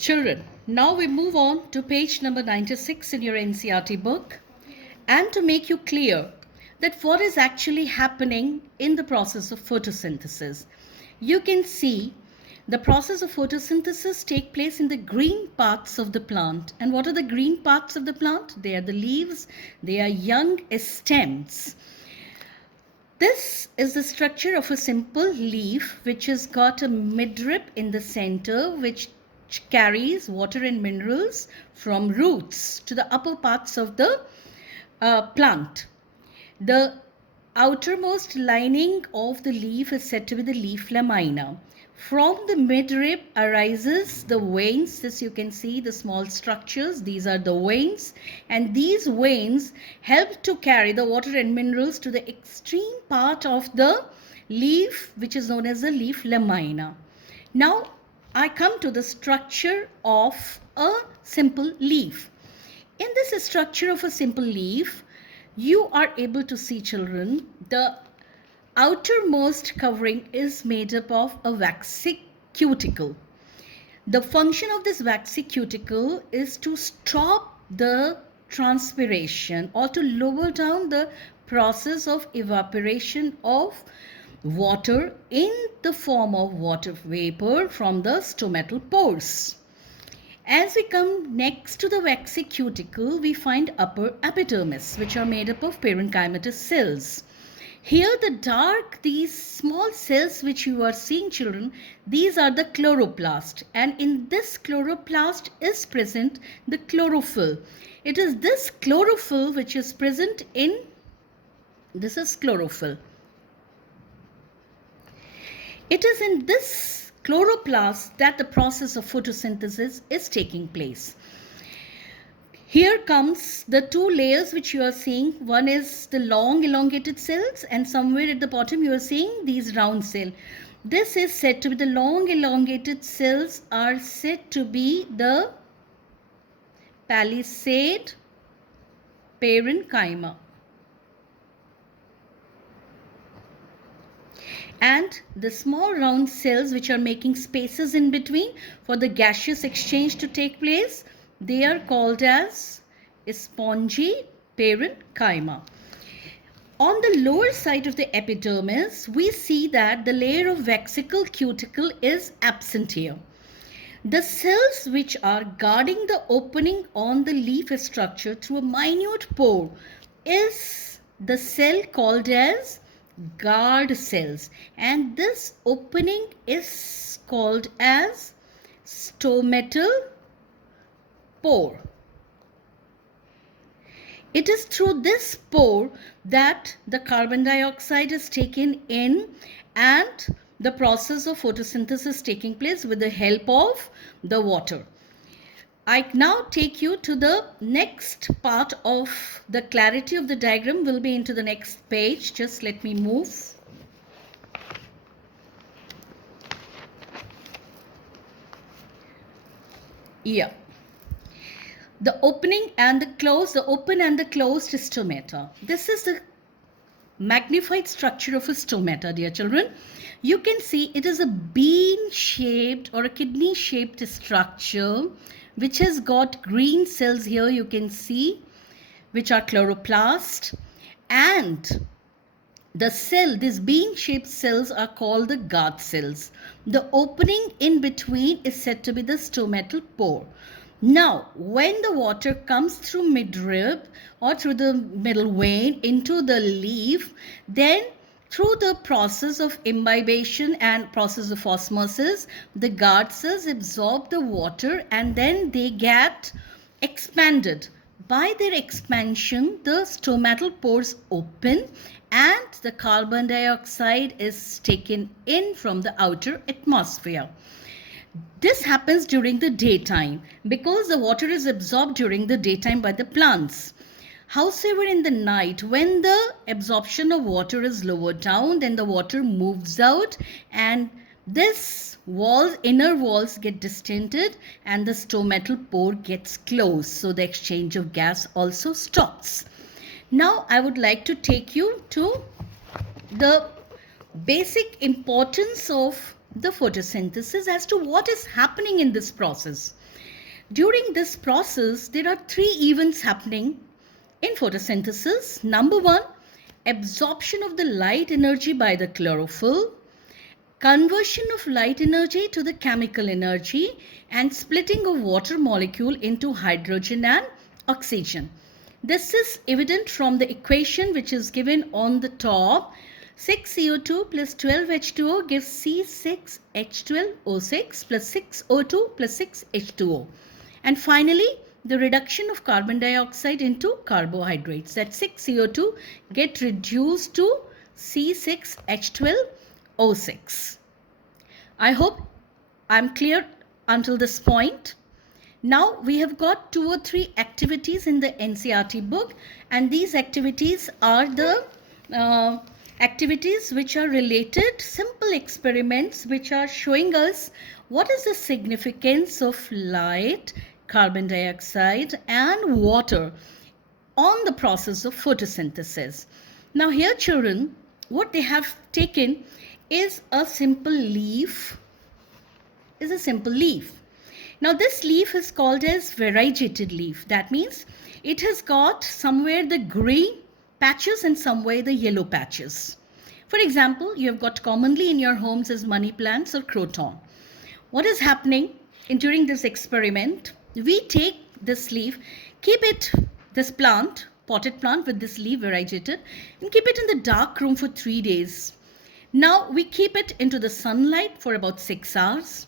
Children, now we move on to page number 96 in your NCRT book, and to make you clear that what is actually happening in the process of photosynthesis. You can see the process of photosynthesis take place in the green parts of the plant. And what are the green parts of the plant? They are the leaves, they are young stems. This is the structure of a simple leaf which has got a midrib in the center which carries water and minerals from roots to the upper parts of the plant. The outermost lining of the leaf is said to be the leaf lamina. From the midrib arises the veins. This you can see the small structures. These are the veins, and these veins help to carry the water and minerals to the extreme part of the leaf, which is known as the leaf lamina. Now I come to the structure of a simple leaf. In this structure of a simple leaf, you are able to see, children, the outermost covering is made up of a waxy cuticle. The function of this waxy cuticle is to stop the transpiration or to lower down the process of evaporation of water in the form of water vapor from the stomatal pores. As we come next to the waxy cuticle, we find upper epidermis, which are made up of parenchymatous cells. Here these small cells which you are seeing, children, these are the chloroplast, and in this chloroplast is present the chlorophyll. It is this chlorophyll which is present in, this is chlorophyll. It is in this chloroplast that the process of photosynthesis is taking place. Here comes the two layers which you are seeing. One is the long elongated cells, and somewhere at the bottom you are seeing these round cells. This is said to be the long elongated cells are said to be the palisade parenchyma. And the small round cells which are making spaces in between for the gaseous exchange to take place, they are called as spongy parenchyma. On the lower side of the epidermis, we see that the layer of waxical cuticle is absent here. The cells which are guarding the opening on the leaf structure through a minute pore is the cell called as guard cells, and this opening is called as stomatal pore. It is through this pore that the carbon dioxide is taken in and the process of photosynthesis taking place with the help of the water. I now take you to the next part of the clarity of the diagram will be into the next page. Just let me move. Yeah. The opening and the close, the open and the closed stomata. This is the magnified structure of a stomata, dear children. You can see it is a bean-shaped or a kidney-shaped structure which has got green cells here, you can see, which are chloroplast, and the cell, these bean-shaped cells are called the guard cells. The opening in between is said to be the stomatal pore. Now, when the water comes through midrib or through the middle vein into the leaf, then through the process of imbibition and process of osmosis, the guard cells absorb the water and then they get expanded. By their expansion, the stomatal pores open and the carbon dioxide is taken in from the outer atmosphere. This happens during the daytime because the water is absorbed during the daytime by the plants. However, in the night, when the absorption of water is lowered down, then the water moves out and this inner walls get distended and the stomatal pore gets closed. So the exchange of gas also stops. Now I would like to take you to the basic importance of the photosynthesis as to what is happening in this process. During this process, there are three events happening in photosynthesis. Number one, absorption of the light energy by the chlorophyll, conversion of light energy to the chemical energy, and splitting of water molecule into hydrogen and oxygen. This is evident from the equation which is given on the top. 6CO2 plus 12H2O gives C6H12O6 plus 6O2 plus 6H2O. And finally, the reduction of carbon dioxide into carbohydrates. That 6CO2 get reduced to C6H12O6. I hope I'm clear until this point. Now we have got 2 or 3 activities in the NCERT book, and these activities are the activities which are related, simple experiments which are showing us what is the significance of light, carbon dioxide and water on the process of photosynthesis. Now here children, what they have taken is a simple leaf, Now this leaf is called as variegated leaf. That means it has got somewhere the green patches and somewhere the yellow patches. For example, you have got commonly in your homes as money plants or croton. What is happening during this experiment? We take this leaf, keep it, this plant, potted plant with this leaf variegated, and keep it in the dark room for 3 days. Now we keep it into the sunlight for about 6 hours.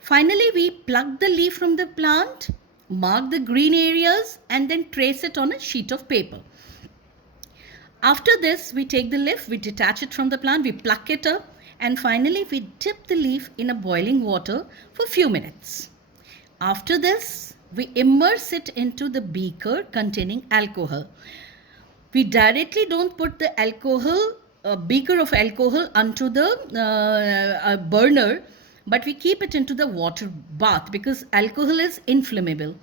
Finally, we pluck the leaf from the plant, mark the green areas, and then trace it on a sheet of paper. After this, we take the leaf, we detach it from the plant, we pluck it up, and finally we dip the leaf in a boiling water for a few minutes. After this, we immerse it into the beaker containing alcohol. We directly don't put the alcohol, beaker of alcohol onto the burner, but we keep it into the water bath because alcohol is inflammable.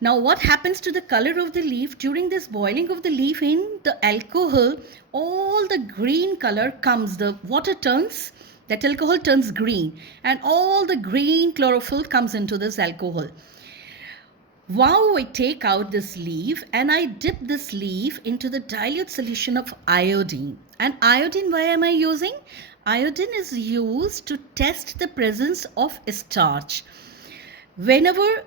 Now what happens to the color of the leaf? During this boiling of the leaf in the alcohol, all the green color comes, the water turns, that alcohol turns green, and all the green chlorophyll comes into this alcohol. Now I take out this leaf and I dip this leaf into the dilute solution of iodine. And iodine, why am I using? Iodine is used to test the presence of starch. Whenever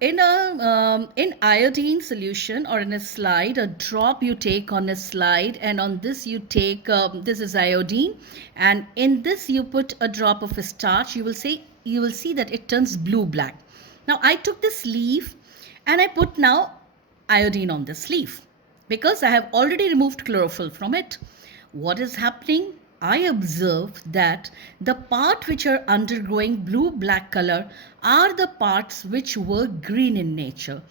in iodine solution or in a slide, a drop you take on a slide, and on this you take, this is iodine, and in this you put a drop of starch, you will see that it turns blue-black. Now I took this leaf and I put now iodine on this leaf because I have already removed chlorophyll from it. What is happening? I observed that the part which are undergoing blue-black color are the parts which were green in nature,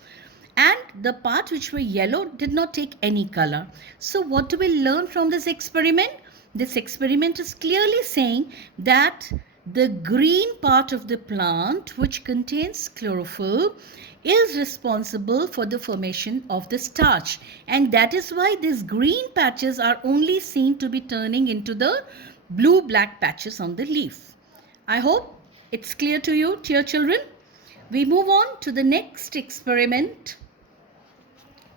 and the part which were yellow did not take any color. So what do we learn from this experiment? This experiment is clearly saying that the green part of the plant which contains chlorophyll is responsible for the formation of the starch, and that is why these green patches are only seen to be turning into the blue-black patches on the leaf. I hope it's clear to you, dear children. We move on to the next experiment,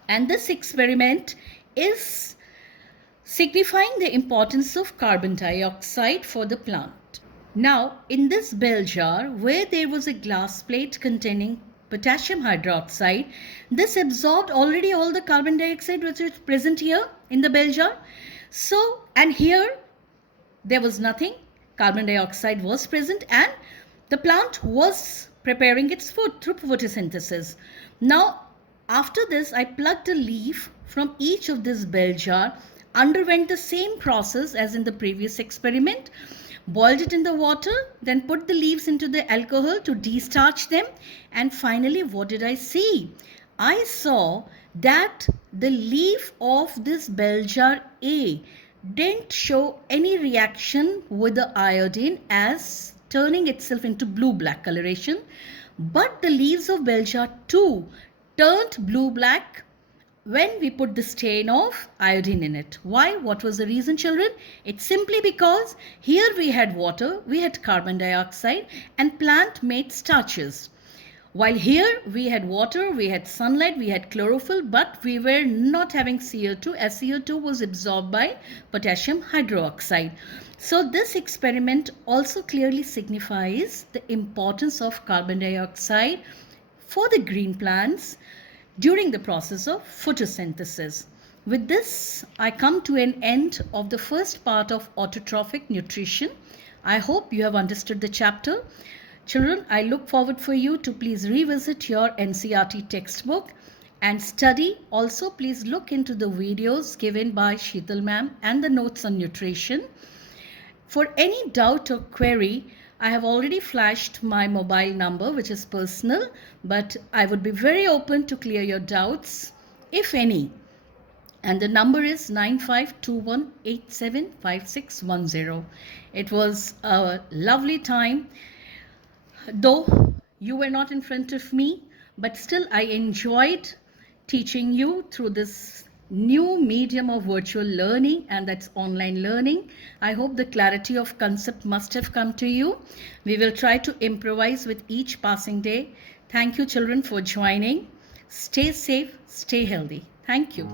and this experiment is signifying the importance of carbon dioxide for the plant. Now, in this bell jar where there was a glass plate containing potassium hydroxide, this absorbed already all the carbon dioxide which is present here in the bell jar. So, and here there was nothing, carbon dioxide was present, and the plant was preparing its food through photosynthesis. Now, after this, I plucked a leaf from each of this bell jar, underwent the same process as in the previous experiment, boiled it in the water, then put the leaves into the alcohol to destarch them, and finally what did I see? I saw that the leaf of this bell jar A didn't show any reaction with the iodine as turning itself into blue-black coloration, but the leaves of bell jar 2 turned blue-black when we put the stain of iodine in it. Why? What was the reason, children? It's simply because here we had water, we had carbon dioxide, and plant made starches. While here we had water, we had sunlight, we had chlorophyll, but we were not having CO2 as CO2 was absorbed by potassium hydroxide. So this experiment also clearly signifies the importance of carbon dioxide for the green plants during the process of photosynthesis. With this, I come to an end of the first part of autotrophic nutrition. I hope you have understood the chapter. Children, I look forward for you to please revisit your NCERT textbook and study. Also, please look into the videos given by Sheetal ma'am and the notes on nutrition. For any doubt or query, I have already flashed my mobile number, which is personal, but I would be very open to clear your doubts, if any. And the number is 9521875610. It was a lovely time, though you were not in front of me, but still I enjoyed teaching you through this new medium of virtual learning, and that's online learning. I hope the clarity of concept must have come to you. We will try to improvise with each passing day. Thank you, children, for joining. Stay safe, stay healthy. Thank you.